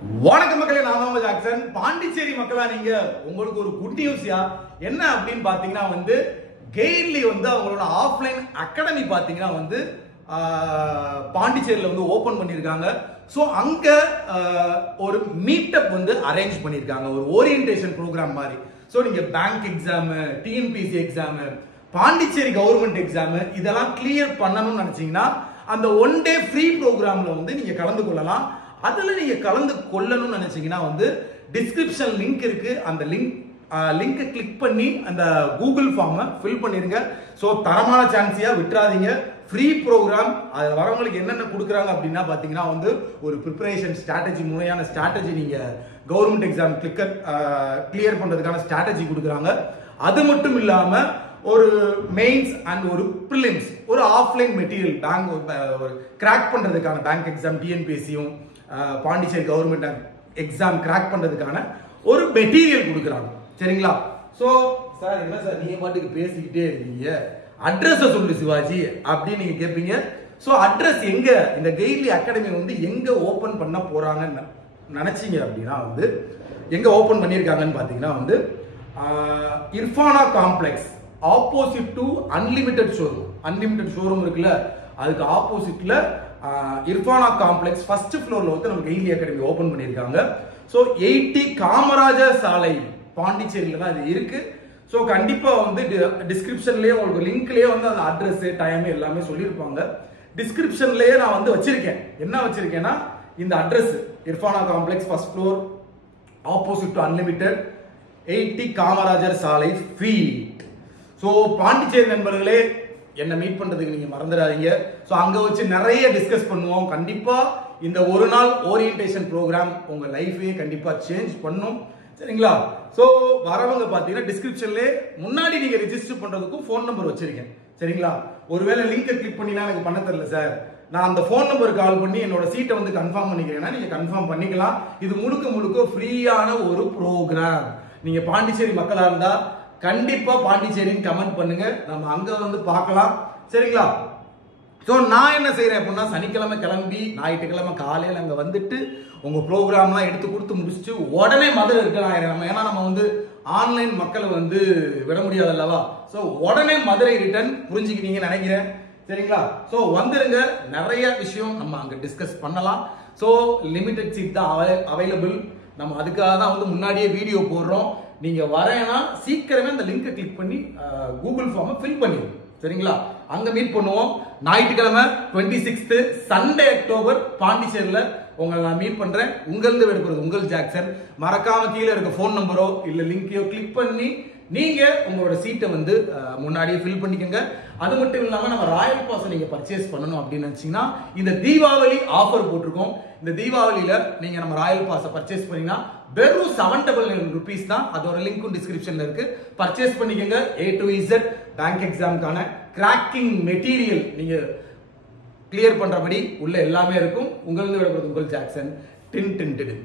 வணக்கம் மக்களே, நான் தான் ஜாக்சன். பாண்டிச்சேரி மக்களா, நீங்க உங்களுக்கு ஒரு குட் நியூஸ்யா. என்ன அப்படின்னு பாத்தீங்கன்னா கெயின்லி அவங்களோட ஆஃப்லைன் அகாடமி பாத்தீங்கன்னா பாண்டிச்சேரியில ஓபன் பண்ணிருக்காங்க. சோ அங்க ஒரு மீட்டப் அரேஞ்ச் பண்ணிருக்காங்க, ஒரு ஓரியன்டேஷன் ப்ரோக்ராம் மாதிரி. சோ நீங்க bank exam, TNPSC exam, Pondicherry government exam இதெல்லாம் கிளியர் பண்ணணும்னு நினைச்சீங்கன்னா அந்த ஒன் டே ஃப்ரீ ப்ரோக்ராம்ல நீங்க கலந்து கொள்ளலாம். அதுல நீங்க கலந்து கொள்ளணும்னு நினைச்சீங்கன்னா டிஸ்கிரிப்ஷன் லிங்க் இருக்கு. அந்த லிங்கை கிளிக் பண்ணி அந்த கூகுள் ஃபார்மை ஃபில் பண்ணிருங்க. ஸோ தரமான சான்ஸியா விட்டுறாதீங்க. Free program. அதில் வரவங்களுக்கு என்னென்ன கொடுக்குறாங்க அப்படின்னா பார்த்தீங்கன்னா ஒரு ப்ரிப்பரேஷன் ஸ்ட்ராட்டஜி, முறையான ஸ்ட்ராட்டஜி, நீங்க கவர்மெண்ட் எக்ஸாம் கிளியர் பண்றதுக்கான ஸ்ட்ராட்டஜி கொடுக்குறாங்க. அது மட்டும் இல்லாம ஒரு மெயின்ஸ் அண்ட் ஒரு பிரிலிம்ஸ், ஒரு ஆஃப்லைன் மெட்டீரியல், பேங்க் ஒரு கிராக் பண்றதுக்கான பேங்க் எக்ஸாம், டிஎன்பிஎஸ்சியும் பாண்டிச்சேரி கவர்மெண்ட் எக்ஸாம் கிராக் பண்றதுக்கான ஒரு மெட்டீரியல் கொடுக்குறாங்க. சரிங்களா? சோ சார், என்ன சார் நீங்க பாட்டுக்கு பேசிக்கிட்டே இருக்கீங்க, அட்ரஸ் சொல்லு சிவாஜி அப்படின்னு நீங்க கேட்பீங்க. சோ அட்ரஸ் எங்க, இந்த கெயின்லி அகாடமி எங்க ஓபன் பண்ண போறாங்கன்னு நினைச்சீங்க அப்படின்னா எங்க ஓபன் பண்ணிருக்காங்கன்னு பாத்தீங்கன்னா Irfana complex opposite to unlimited showroom. Unlimited showroom இருக்குல்ல, அதுக்கு ஆப்போசிட்ல இர்ஃபானா காம்ப்ளெக்ஸ் ஃபர்ஸ்ட் ஃப்ளோர்ல நம்ம கெயின்லி அகாடமி ஓபன் பண்ணிருக்காங்க. சோ 80 காமராஜர் சாலை பாண்டிச்சேரியில தான் இது இருக்கு. சோ கண்டிப்பா டிஸ்கிரிப்ஷன்லயே உங்களுக்கு லிங்க்லயே அந்த அட்ரஸ், டைம் எல்லாமே சொல்லியிருப்பாங்க. டிஸ்கிரிப்ஷன்லயே நான் வச்சிருக்கேன். என்ன வச்சிருக்கேன்னா இந்த address Irfana complex first floor opposite to unlimited 80 Kamarajar சாலை ஃபீட். சோ பாண்டிச்சேரி நண்பர்களே, என்ன மீட் பண்றதுக்கு நீங்க மறந்துடாதீங்க. சோ அங்க வச்சு நிறைய டிஸ்கஸ் பண்ணுவோம். கண்டிப்பா இந்த ஒரு நாள் ஓரியன்டேஷன் ப்ரோக்ராம் உங்க லைஃபையே கண்டிப்பா சேஞ்ச் பண்ணும். சரிங்களா? சோ வரவங்க பாத்தீங்கன்னா டிஸ்கிரிப்ஷன்ல முன்னாடி நீங்க ரெஜிஸ்டர் பண்றதுக்கும் ஃபோன் நம்பர் வச்சிருக்கேன். சரிங்களா? ஒருவேளை லிங்கை கிளிக் பண்ணினா எனக்கு பண்ண தெரியல சார், நான் அந்த ஃபோன் நம்பருக்கு கால் பண்ணி என்னோட சீட்டை கன்ஃபார்ம் பண்ணிக்கிறேன்னா நீங்க கன்ஃபார்ம் பண்ணிக்கலாம். இது முழுக்க முழுக்க ஃப்ரீயான ஒரு ப்ரோக்ராம். நீங்க பாண்டிச்சேரி மக்களா இருந்தா கண்டிப்பா பாண்டிச்சேரின்னு கமெண்ட் பண்ணுங்க, நம்ம அங்க பார்க்கலாம். சரிங்களா? சோ நான் என்ன செய்யறேன் அப்படின்னா சனிக்கிழமை கிளம்பி ஞாயிற்றுக்கிழமை காலையில அங்க வந்துட்டு உங்க ப்ரோக்ராம்லாம் எடுத்து கொடுத்து முடிச்சுட்டு உடனே மதுரை ரிட்டர்ன் ஆயிரம். ஏன்னா நம்ம ஆன்லைன் மக்களை விட முடியாது அல்லவா? சோ உடனே மதுரை ரிட்டர்ன், புரிஞ்சுக்கிட்டீங்கன்னு நினைக்கிறேன். சரிங்களா? சோ வந்துருங்க, நிறைய விஷயம் நம்ம அங்க டிஸ்கஸ் பண்ணலாம். சோ லிமிடெட் சீட் தான் அவைலபிள். நம்ம அதுக்காக தான் முன்னாடியே வீடியோ போடுறோம். நீங்க வரேன்னா சீக்கிரமே அந்த லிங்கை கிளிக் பண்ணி கூகுள் ஃபார்மை ஃபில் பண்ணிடுங்க. சரிங்களா? அங்க மீட் பண்ணுவோம். ஞாயிற்றுக்கிழமை 26 சண்டே அக்டோபர் பாண்டிச்சேரியில உங்களை நான் மீட் பண்றேன். உங்களிருந்து விடுபடுறது உங்கள் ஜாக்சன். மறக்காம கீழே இருக்க போன் நம்பரோ இல்ல லிங்கையோ கிளிக் பண்ணி நீங்க உங்களோட சீட்டை முன்னாடியே ஃபில் பண்ணிக்கோங்க. அது மட்டும் இல்லாம நம்ம ராயல் பாஸ் நீங்க பர்ச்சேஸ் பண்ணணும் அப்படின்னு நினைச்சீங்கன்னா இந்த தீபாவளி ஆஃபர் போட்டிருக்கோம். இந்த தீபாவளியில நீங்க நம்ம ராயல் பாஸை பர்ச்சேஸ் பண்ணீங்கன்னா வெறும் 799 rupees தான். அதோட லிங்க்கும் டிஸ்கிரிப்ஷன்ல இருக்கு. பர்ச்சேஸ் பண்ணிக்கோங்க. A to Z பேங்க் எக்ஸாமுக்கான கிராக்கிங் மெட்டீரியல் நீங்க கிளியர் பண்றபடி உள்ள எல்லாமே இருக்கும். உங்களிருந்து விடுபடுறது உங்கள் ஜாக்சன். டின் டின் டின்.